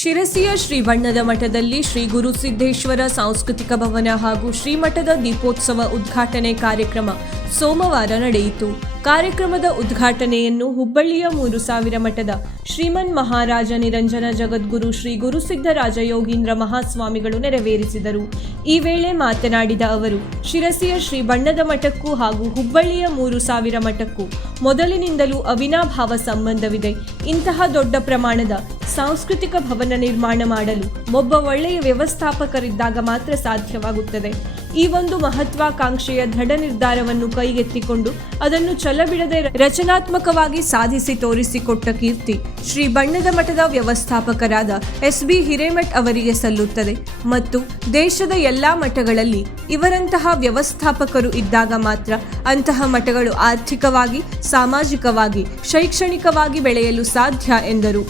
ಶಿರಸಿಯ ಶ್ರೀ ಬಣ್ಣದ ಮಠದಲ್ಲಿ ಶ್ರೀ ಗುರುಸಿದ್ದೇಶ್ವರ ಸಾಂಸ್ಕೃತಿಕ ಭವನ ಹಾಗೂ ಶ್ರೀಮಠದ ದೀಪೋತ್ಸವ ಉದ್ಘಾಟನೆ ಕಾರ್ಯಕ್ರಮ ಸೋಮವಾರ ನಡೆಯಿತು. ಕಾರ್ಯಕ್ರಮದ ಉದ್ಘಾಟನೆಯನ್ನು ಹುಬ್ಬಳ್ಳಿಯ 3000 ಮಠದ ಶ್ರೀಮನ್ ಮಹಾರಾಜ ನಿರಂಜನ ಜಗದ್ಗುರು ಶ್ರೀ ಗುರುಸಿದ್ದರಾಜಯೋಗೀಂದ್ರ ಮಹಾಸ್ವಾಮಿಗಳು ನೆರವೇರಿಸಿದರು. ಈ ವೇಳೆ ಮಾತನಾಡಿದ ಅವರು, ಶಿರಸಿಯ ಶ್ರೀ ಬಣ್ಣದ ಮಠಕ್ಕೂ ಹಾಗೂ ಹುಬ್ಬಳ್ಳಿಯ 3000 ಮಠಕ್ಕೂ ಮೊದಲಿನಿಂದಲೂ ಅವಿನಾಭಾವ ಸಂಬಂಧವಿದೆ. ಇಂತಹ ದೊಡ್ಡ ಪ್ರಮಾಣದ ಸಾಂಸ್ಕೃತಿಕ ಭವನ ನಿರ್ಮಾಣ ಮಾಡಲು ಒಬ್ಬ ಒಳ್ಳೆಯ ವ್ಯವಸ್ಥಾಪಕರಿದ್ದಾಗ ಮಾತ್ರ ಸಾಧ್ಯವಾಗುತ್ತದೆ. ಈ ಒಂದು ಮಹತ್ವಾಕಾಂಕ್ಷೆಯ ದೃಢ ನಿರ್ಧಾರವನ್ನು ಕೈಗೆತ್ತಿಕೊಂಡು ಅದನ್ನು ಛಲಬಿಡದೆ ರಚನಾತ್ಮಕವಾಗಿ ಸಾಧಿಸಿ ತೋರಿಸಿಕೊಟ್ಟ ಕೀರ್ತಿ ಶ್ರೀ ಬಣ್ಣದ ಮಠದ ವ್ಯವಸ್ಥಾಪಕರಾದ ಎಸ್.ಬಿ. ಹಿರೇಮಠ್ ಅವರಿಗೆ ಸಲ್ಲುತ್ತದೆ ಮತ್ತು ದೇಶದ ಎಲ್ಲಾ ಮಠಗಳಲ್ಲಿ ಇವರಂತಹ ವ್ಯವಸ್ಥಾಪಕರು ಇದ್ದಾಗ ಮಾತ್ರ ಅಂತಹ ಮಠಗಳು ಆರ್ಥಿಕವಾಗಿ, ಸಾಮಾಜಿಕವಾಗಿ, ಶೈಕ್ಷಣಿಕವಾಗಿ ಬೆಳೆಯಲು ಸಾಧ್ಯ ಎಂದರು.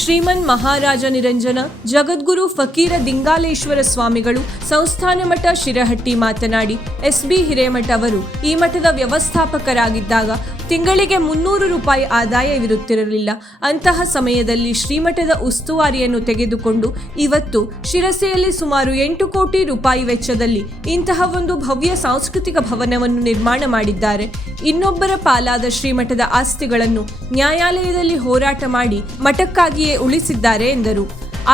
ಶ್ರೀಮನ್ ಮಹಾರಾಜ ನಿರಂಜನ ಜಗದ್ಗುರು ಫಕೀರ ದಿಂಗಾಲೇಶ್ವರ ಸ್ವಾಮಿಗಳು ಸಂಸ್ಥಾನ ಮಠ ಶಿರಹಟ್ಟಿ ಮಾತನಾಡಿ, ಎಸ್.ಬಿ. ಹಿರೇಮಠ್ ಅವರು ಈ ಮಠದ ವ್ಯವಸ್ಥಾಪಕರಾಗಿದ್ದಾಗ ತಿಂಗಳಿಗೆ 300 ರೂಪಾಯಿ ಆದಾಯವಿರುತ್ತಿರಲಿಲ್ಲ. ಅಂತಹ ಸಮಯದಲ್ಲಿ ಶ್ರೀಮಠದ ಉಸ್ತುವಾರಿಯನ್ನು ತೆಗೆದುಕೊಂಡು ಇವತ್ತು ಶಿರಸಿಯಲ್ಲಿ ಸುಮಾರು 8 ಕೋಟಿ ರೂಪಾಯಿ ವೆಚ್ಚದಲ್ಲಿ ಇಂತಹ ಒಂದು ಭವ್ಯ ಸಾಂಸ್ಕೃತಿಕ ಭವನವನ್ನು ನಿರ್ಮಾಣ ಮಾಡಿದ್ದಾರೆ. ಇನ್ನೊಬ್ಬರ ಪಾಲಾದ ಶ್ರೀಮಠದ ಆಸ್ತಿಗಳನ್ನು ನ್ಯಾಯಾಲಯದಲ್ಲಿ ಹೋರಾಟ ಮಾಡಿ ಮಠಕ್ಕಾಗಿಯೇ ಉಳಿಸಿದ್ದಾರೆ ಎಂದರು.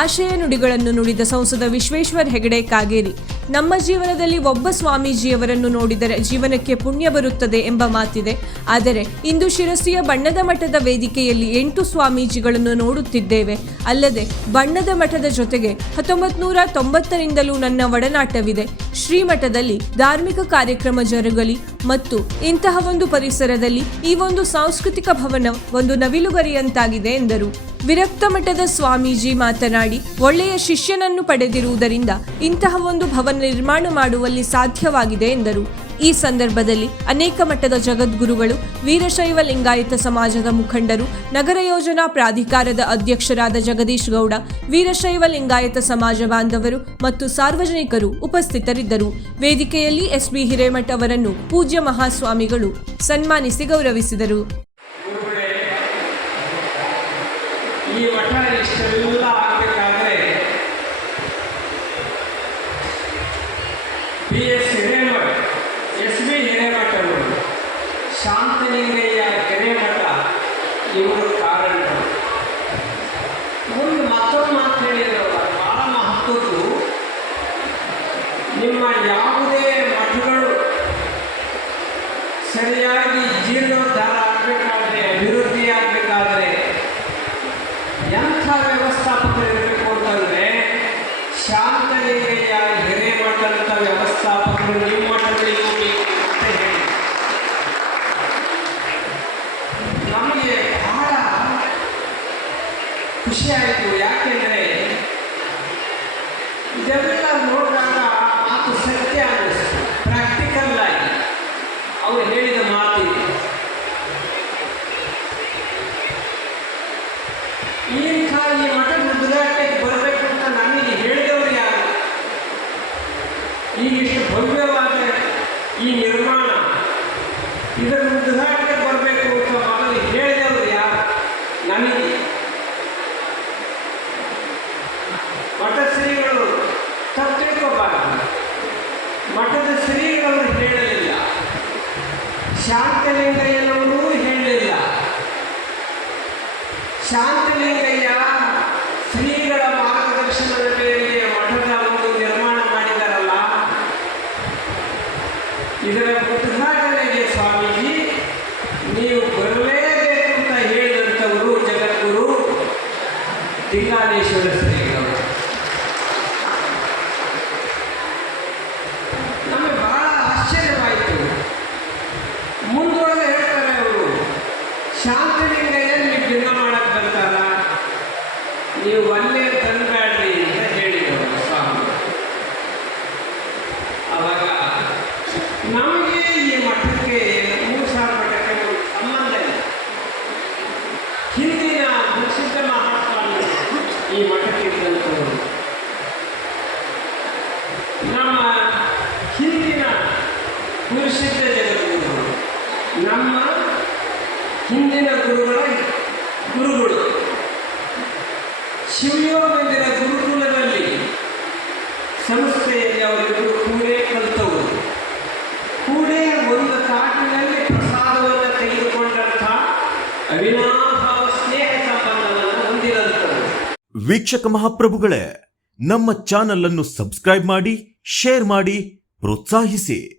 ಆಶಯ ನುಡಿಗಳನ್ನು ನುಡಿದ ಸಂಸದ ವಿಶ್ವೇಶ್ವರ ಹೆಗಡೆ ಕಾಗೇರಿ, ನಮ್ಮ ಜೀವನದಲ್ಲಿ ಒಬ್ಬ ಸ್ವಾಮೀಜಿಯವರನ್ನು ನೋಡಿದರೆ ಜೀವನಕ್ಕೆ ಪುಣ್ಯ ಬರುತ್ತದೆ ಎಂಬ ಮಾತಿದೆ. ಆದರೆ ಇಂದು ಶಿರಸಿಯ ಬಣ್ಣದ ಮಠದ ವೇದಿಕೆಯಲ್ಲಿ 8 ಸ್ವಾಮೀಜಿಗಳನ್ನು ನೋಡುತ್ತಿದ್ದೇವೆ. ಅಲ್ಲದೆ ಬಣ್ಣದ ಮಠದ ಜೊತೆಗೆ 1990ರಿಂದಲೂ ನನ್ನ ಒಡನಾಟವಿದೆ. ಶ್ರೀಮಠದಲ್ಲಿ ಧಾರ್ಮಿಕ ಕಾರ್ಯಕ್ರಮ ಜರುಗಲಿ ಮತ್ತು ಇಂತಹ ಒಂದು ಪರಿಸರದಲ್ಲಿ ಈ ಒಂದು ಸಾಂಸ್ಕೃತಿಕ ಭವನ ಒಂದು ನವಿಲುಗರಿಯಂತಾಗಿದೆ ಎಂದರು. ವಿರಕ್ತ ಮಠದ ಸ್ವಾಮೀಜಿ ಮಾತನಾಡಿ, ಒಳ್ಳೆಯ ಶಿಷ್ಯನನ್ನು ಪಡೆದಿರುವುದರಿಂದ ಇಂತಹ ಒಂದು ಭವನ ನಿರ್ಮಾಣ ಮಾಡುವಲ್ಲಿ ಸಾಧ್ಯವಾಗಿದೆ ಎಂದರು. ಈ ಸಂದರ್ಭದಲ್ಲಿ ಅನೇಕ ಮಠದ ಜಗದ್ಗುರುಗಳು, ವೀರಶೈವ ಲಿಂಗಾಯತ ಸಮಾಜದ ಮುಖಂಡರು, ನಗರ ಯೋಜನಾ ಪ್ರಾಧಿಕಾರದ ಅಧ್ಯಕ್ಷರಾದ ಜಗದೀಶ್ ಗೌಡ, ವೀರಶೈವ ಲಿಂಗಾಯತ ಸಮಾಜ ಬಾಂಧವರು ಮತ್ತು ಸಾರ್ವಜನಿಕರು ಉಪಸ್ಥಿತರಿದ್ದರು. ವೇದಿಕೆಯಲ್ಲಿ ಎಸ್.ಬಿ. ಹಿರೇಮಠ್ ಅವರನ್ನು ಪೂಜ್ಯ ಮಹಾಸ್ವಾಮಿಗಳು ಸನ್ಮಾನಿಸಿ ಗೌರವಿಸಿದರು. ಈ ಮಠ ಇಷ್ಟೆಲ್ಲ ಆಗಬೇಕಾದ್ರೆ ಎಸ್.ಬಿ. ಹಿರೇಮಠ ಅವರು, ಶಾಂತಲಿಂಗಯ್ಯ ಹಿರೇಮಠ ಇವರು ಕಾರಣರು. ಮುಂದೆ ಮತ್ತೊಂದು ಮಾತು ಹೇಳಿದ್ರು, ಬಹಳ ಮಹತ್ವದ್ದು. ನಿಮ್ಮ ಯಾವುದೇ ಮಠಗಳು ಸರಿಯಾಗಿ ಜೀರ್ಣೋದ್ಧಾರ ಆಗಬೇಕಾದ್ರೆ, ಅಭಿವೃದ್ಧಿ ಆಗಬೇಕಾದ್ರೆ ಎಂಥ ವ್ಯವಸ್ಥಾಪಕರು ಇರಬೇಕು ಅಂತಂದರೆ ಶಾಂತಲಿಂಗಯ್ಯ ಹಿರೇಮಠಂಥ ವ್ಯವಸ್ಥಾಪಕರು ನಿಮ್ಮ ಮಠಗಳಿಗೂ ಬೇಕು ಅಂತ ಹೇಳಿ ನಮಗೆ ಬಹಳ ಖುಷಿಯಾಯಿತು. ಯಾಕೆಂದರೆ ಇದೆಲ್ಲ ನೋಡಿದಾಗ ಮಾತು ಸತ್ಯ ಅನ್ನಿಸ್ತು. ಪ್ರಾಕ್ಟಿಕಲ್ ಆಗಿ ಅವರು ಹೇಳಿದ ಮಾತಿದೆ. ಈ ಮಠದ ಉದ್ಘಾಟನೆಗೆ ಬರಬೇಕು ಅಂತ ನನಗೆ ಹೇಳಿದವರು ಯಾರು? ಈಗಿಷ್ಟು ಭವ್ಯವಾದ ಈ ನಿರ್ಮಾಣ, ಇದರ ಉದ್ಘಾಟನೆಗೆ ಬರಬೇಕು ಅಂತ ಮೊದಲು ಹೇಳಿದವರು ಯಾರು ನನಗೆ? ಮಠ ಶ್ರೀಗಳು ತಪ್ಪು ತಿಳ್ಕೋಬಾರದು. ಮಠದ ಶ್ರೀಗಳು ಹೇಳಲಿಲ್ಲ, ಶಾಂತಲಿಂಗಯ್ಯನವರು ಹೇಳಲಿಲ್ಲ. ಶಾಂತಲಿಂಗಯ್ಯ ಶ್ರೀಗಳ ಮಾರ್ಗದರ್ಶನದ ಮೇರೆಗೆ ಮಠದ ಒಂದು ನಿರ್ಮಾಣ ಮಾಡಿದಾರಲ್ಲ, ಇದರ ಉದ್ಘಾಟನೆಗೆ ಸ್ವಾಮೀಜಿ ನೀವು ಬರಲೇಬೇಕು ಅಂತ ಹೇಳಿದಂಥವರು ಜಗದ್ಗುರು ದಿಂಗಾಲೇಶ್ವರ ಶ್ರೀಗಳು. ನಮಗೆ ಬಹಳ ಆಶ್ಚರ್ಯವಾಯಿತು. ಮುಂದುವರೆದು ಹೇಳ್ತಾರೆ ಅವರು, ಶಾಂತಲಿಂಗಯ್ಯ ನೀವು ಭಿನ್ನ ಮಾಡಕ್ಕೆ ಬರ್ತಾರ, ನೀವು ಒಳ್ಳೆ ತಂದ್ರಾಡ್ರಿ ಅಂತ ಹೇಳಿದರು ಸ್ವಾಮಿ. ಅವಾಗ ನಮಗೆ ಈ ಮಠಕ್ಕೆ 3000 ಮಠಕ್ಕೆ ಒಂದು ಸಂಬಂಧ ಇಲ್ಲ. ಹಿಂದಿನ ಗುರುಸಿದ್ದ ಮಹಾಸ್ವಾಮಿ ಈ ಮಠಕ್ಕೆ ಇದ್ದಂಥವರು, ನಮ್ಮ ಹಿಂದಿನ ಗುರುಸಿದ್ದ ಜಗದ್ಗುರುಗಳು, ನಮ್ಮ ಹಿಂದಿನ ಗುರುಗಳು ಶಿವಯೋಗ ಮಂದಿರ ಗುರುಕುಲದಲ್ಲಿ ಸಂಸ್ಥೆಯಲ್ಲಿ ಅವರಿಬ್ಬರು ಕೂಡೇ ಕಲಿತವರು. ಕೂಡೇ ಒಂದು ತಾಟಿನಲ್ಲಿ ಪ್ರಸಾದವನ್ನು ತೆಗೆದುಕೊಂಡಂಥ ಅವಿನಾಭಾವ ಸ್ನೇಹ ಸಂಬಂಧವನ್ನು ಹೊಂದಿದಂಥವರು. ವೀಕ್ಷಕ ಮಹಾಪ್ರಭುಗಳೇ, ನಮ್ಮ ಚಾನಲ್ ಅನ್ನು ಸಬ್ಸ್ಕ್ರೈಬ್ ಮಾಡಿ, ಶೇರ್ ಮಾಡಿ, ಪ್ರೋತ್ಸಾಹಿಸಿ.